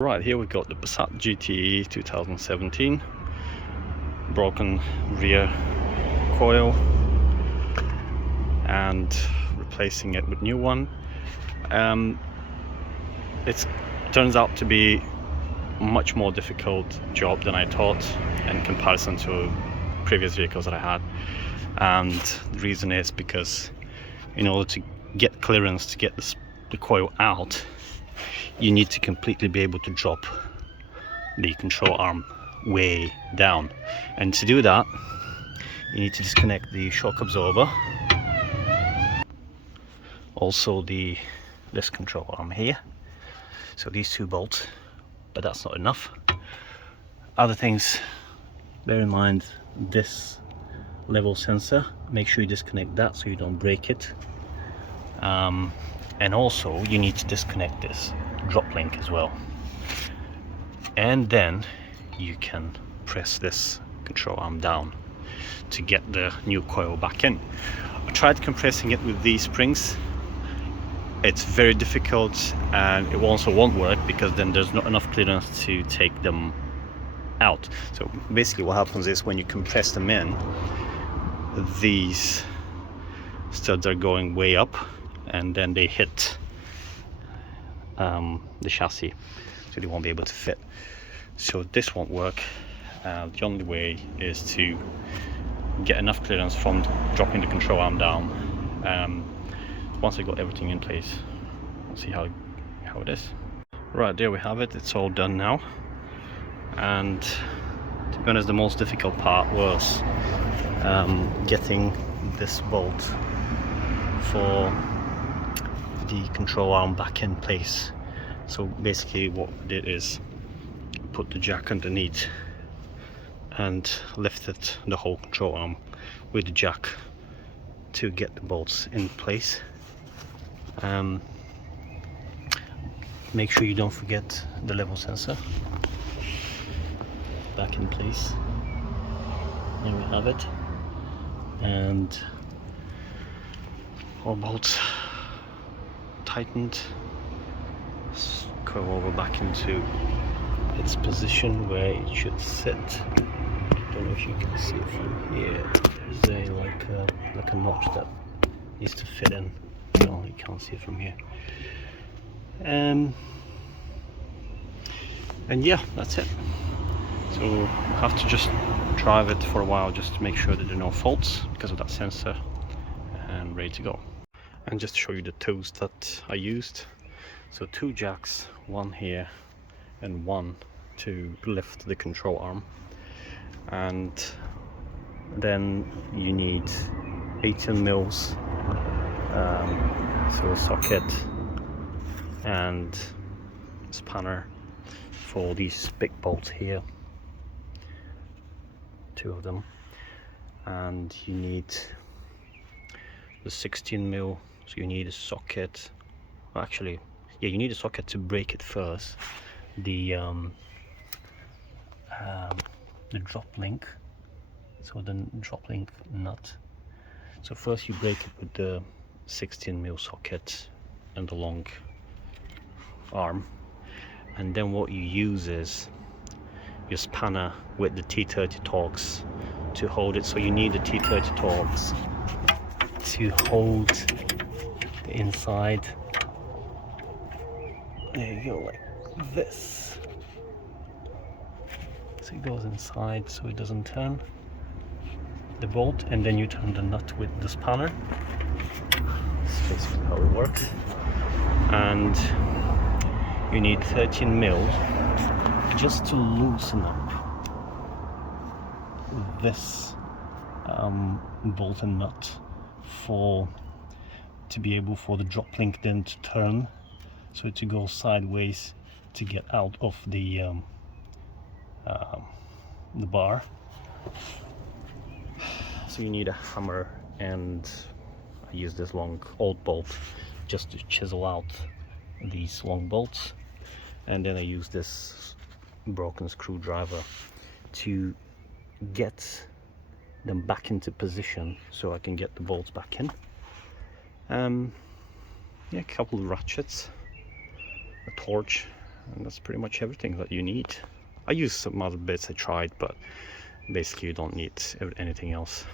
Right, here we got the Passat GTE 2017, broken rear coil and replacing it with new one. It turns out to be a much more difficult job than I thought in comparison to previous vehicles that I had, and the reason is because in order to get clearance to get the coil out, you need to completely be able to drop the control arm way down, and to do that you need to disconnect the shock absorber, also this control arm here, so these two bolts, but that's not enough. Other things, bear in mind this level sensor, make sure you disconnect that so you don't break it, and also you need to disconnect this drop link as well, and then you can press this control arm down to get the new coil back in. I tried compressing it with these springs. It's very difficult, and it also won't work because then there's not enough clearance to take them out. So basically what happens is when you compress them in, these studs are going way up and then they hit the chassis, so they won't be able to fit. So this won't work. The only way is to get enough clearance from dropping the control arm down. Once I got everything in place, we'll see how it is. Right, there we have it. It's all done now, and to be honest, the most difficult part was getting this bolt for the control arm back in place. So basically what we did is put the jack underneath and lifted the whole control arm with the jack to get the bolts in place. Make sure you don't forget the level sensor back in place. There we have it, and all bolts tightened. Coil over back into its position where it should sit. Don't know if you can see it from here. There's like a notch that needs to fit in. No, you can't see it from here. And yeah, that's it. So we'll have to just drive it for a while just to make sure that there are no faults because of that sensor, and ready to go. And just to show you the tools that I used. So two jacks, one here and one to lift the control arm, and then you need 18 mils so a socket and spanner for these big bolts here, two of them, and you need the 16 mil, so you need a socket. Well, actually, yeah, you need a socket to break it first, the drop link, so the drop link nut. So first you break it with the 16 mil socket and the long arm, and then what you use is your spanner with the T30 Torx to hold it. So you need the T30 Torx to hold the inside. There you go, like this. So it goes inside so it doesn't turn the bolt, and then you turn the nut with the spanner. That's basically how it works. And you need 13 mil just to loosen up this bolt and nut to be able for the drop link then to turn, so to go sideways to get out of the bar. So you need a hammer, and I use this long old bolt just to chisel out these long bolts, and then I use this broken screwdriver to get them back into position so I can get the bolts back in. Yeah, a couple of ratchets, a torch, and that's pretty much everything that you need. I used some other bits I tried, but basically you don't need anything else.